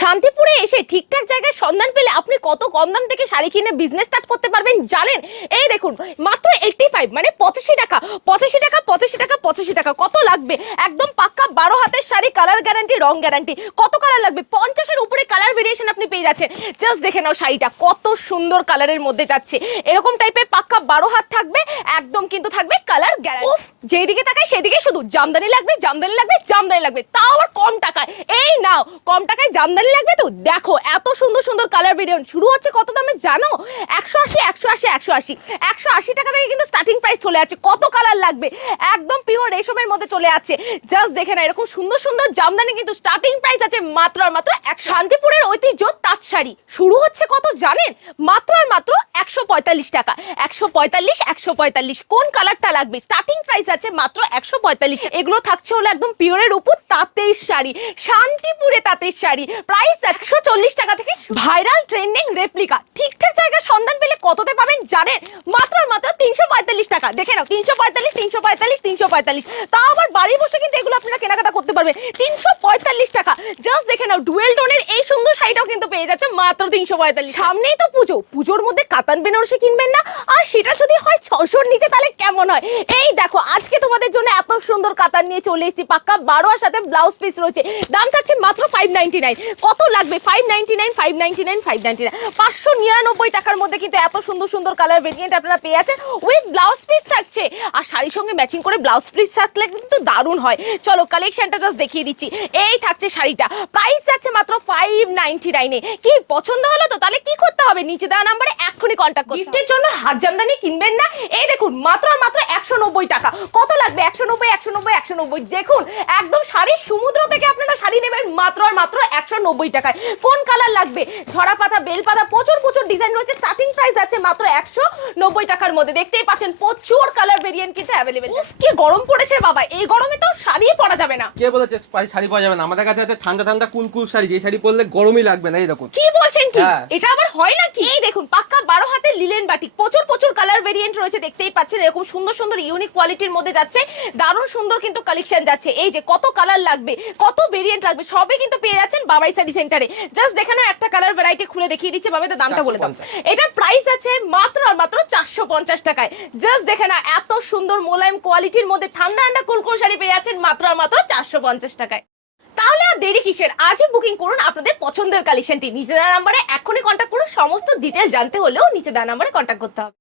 শান্তিপুরে এসে ঠিকঠাক জায়গায় সন্ধান পেলে আপনি কত কম দাম থেকে শাড়ি কিনে বিজনেস স্টার্ট করতে পারবেন জানেন? এই দেখুন, মাত্র এইটটি ফাইভ মানে পঁচাশি টাকা। পঁচাশি টাকা পঁচাশি টাকা পঁচাশি টাকা। কত লাগবে? একদম পাক্কা বারো হাতের শাড়ি কালার গ্যারান্টি রং গ্যারান্টি কত কালার লাগবে? পঞ্চাশের উপরে কালার ভেরিয়েশন আপনি পেয়ে যাচ্ছেন। জাস্ট দেখে নাও শাড়িটা, কত সুন্দর কালারের মধ্যে যাচ্ছে। এরকম টাইপের পাক্কা বারো হাত থাকবে একদম কিন্তু থাকবে কালার গ্যারান্টি যেদিকে তাকাই সেদিকে শুধু জামদানি লাগবে জামদানি লাগবে জামদানি লাগবে। তাও আবার কম টাকায়। এই নাও কম টাকায় জামদানি লাগবে তো? দেখো এত সুন্দর সুন্দর কালার ভেরিয়েন্ট শুরু হচ্ছে কত দামে জানো? একশো আশি একশো আশি একশো আশি। একশো আশি টাকা থেকে কিন্তু স্টার্টিং প্রাইস চলে আছে কত কালার লাগবে? একদম পিওর রেশমের মধ্যে চলে আছে জাস্ট দেখে না এরকম সুন্দর সুন্দর জামদানি কিন্তু স্টার্টিং প্রাইস আছে মাত্র আর মাত্র এক শান্তিপুরের ঐতিহ্য তাঁত শাড়ি শুরু হচ্ছে কত জানেন? মাত্র আর মাত্র একশো পঁয়তাল্লিশ টাকা। একশো পঁয়তাল্লিশ একশো পঁয়তাল্লিশ। কোন কালারটা লাগবে? স্টার্টিং প্রাইস আছে মাত্র একশো পঁয়তাল্লিশ। এগুলো থাকছে হলো একদম পিওরের উপর তাঁতের শাড়ি। শান্তিপুরে তাঁতের শাড়ি। প্রাইস একশো চল্লিশ টাকা থেকে ভাইরাল ট্রেন্ডিং রেপ্লিকা ঠিকঠাক জায়গায় সন্ধান পেলে কততে পাবেন জানেন মাত্র আর মাত্র তিনশো পঁয়তাল্লিশ টাকা দেখে নাও, তিনশো পঁয়তাল্লিশ তিনশো পঁয়তাল্লিশ তিনশো পঁয়তাল্লিশ। তাও আবার বাড়ি বসে কিন্তু এগুলো আপনারা কেনাকাটা করতে পারবেন। তিনশো পঁয়তাল্লিশ টাকা। জাস্ট দেখে নাও, ডুয়েল টোনের এই সুন্দর শাড়িটাও কিন্তু পেয়ে যাচ্ছে মাত্র তিনশো পঁয়তাল্লিশ সামনেই তো পুজো। পুজোর মধ্যে কাতান বেনারসি কিনবেন না, আর সেটা যদি হয় ছশোর নিচে তাহলে কেমন হয়? এই দেখো, আজকে তোমাদের জন্য এত সুন্দর কাতান নিয়ে চলে এসেছি। পাক্কা বারো আর সাথে ব্লাউজ পিস রয়েছে। দাম থাকছে মাত্র ফাইভ নাইনটি নাইন কত লাগবে? Five ninety nine five ninety nine five ninety nine পাঁচশো নিরানব্বই টাকার মধ্যে কিন্তু এত সুন্দর সুন্দর কালার ভেরিয়েন্ট আপনারা পেয়ে আছেন উইথ ব্লাউজ পিস থাকছে। আর শাড়ির সঙ্গে ম্যাচিং করে ব্লাউজ পিস থাকলে কিন্তু দারুণ হয়। চলো কালেকশনটা জাস্ট দেখিয়ে দিচ্ছি। এই থাকছে শাড়িটা। প্রাইস যাচ্ছে মাত্র ফাইভ নাইনটি নাইনে কি, পছন্দ হলো তো? তাহলে কি করতে হবে? নিচে দেওয়া নাম্বারে এক্ষুনি কন্ট্যাক্ট গিফটের জন্য হাত জামদানি কিনবেন না? এই দেখুন, মাত্র আর মাত্র একশো নব্বই টাকা। কত লাগবে? একশো নব্বই একশো নব্বই একশো নব্বই। দেখুন, একদম শাড়ির সমুদ্র থেকে আপনারা শাড়ি নেবেন মাত্র আর মাত্র একশো নব্বই টাকায়। কোন কালার লাগবে? ঝরা পাতা বেল পাতা প্রচুর প্রচুর ডিজাইন রয়েছে। স্টার্টিং প্রাইস আছে মাত্র একশো নব্বই টাকার মধ্যে। দেখতেই পাচ্ছেন প্রচুর কালার ভেরিয়েন্ট কিন্তু অ্যাভেলেবেল কি গরম পড়েছে বাবা। এই গরমে তো শাড়ি পরা যাবে না। কে বলেছে শাড়ি পাওয়া যাবে না? আমাদের কাছে আছে ঠান্ডা ঠান্ডা কুল কুলকুল শাড়ি। যে শাড়ি পরলে গরমই লাগবে না এই দেখুন। কি বলছেন কি? হ্যাঁ। এটা আবার হয় নাকি এই দেখুন পাক্কা বারো হাতে লিলেন বাটিক প্রচুর কালার ভেরিয়েন্ট রয়েছে দেখতেই পাচ্ছেন এরকম সুন্দর সুন্দর ইউনিক কোয়ালিটির মধ্যে যাচ্ছে। দারুণ সুন্দর কিন্তু কালেকশন যাচ্ছে। এই যে কত কালার লাগবে কত ভেরিয়েন্ট লাগবে সবই কিন্তু পেয়ে যাচ্ছেন বাবাই শাড়ি সেন্টারে জাস্ট দেখে নাও একটা কালার ভ্যারাইটি খুলে দেখিয়ে দিচ্ছে বাবা দামটা বলে দাও। এটার প্রাইস আছে মাত্র আর মাত্র চারশো পঞ্চাশ টাকায়। জাস্ট দেখে না এত সুন্দর মোলায়েম কোয়ালিটির মধ্যে ঠান্ডা ঠান্ডা কুলকুল শাড়ি পেয়ে যাচ্ছেন মাত্র আর মাত্র চারশো পঞ্চাশ টাকায়। তাহলে আর দেরি কিসের? আজই বুকিং করুন আপনাদের পছন্দের কালেকশনটি নিচে দেওয়া নাম্বারে এখনই কন্ট্যাক্ট করুন সমস্ত ডিটেল জানতে হলেও নিচে দেওয়া নাম্বারে কন্ট্যাক্ট করতে হবে।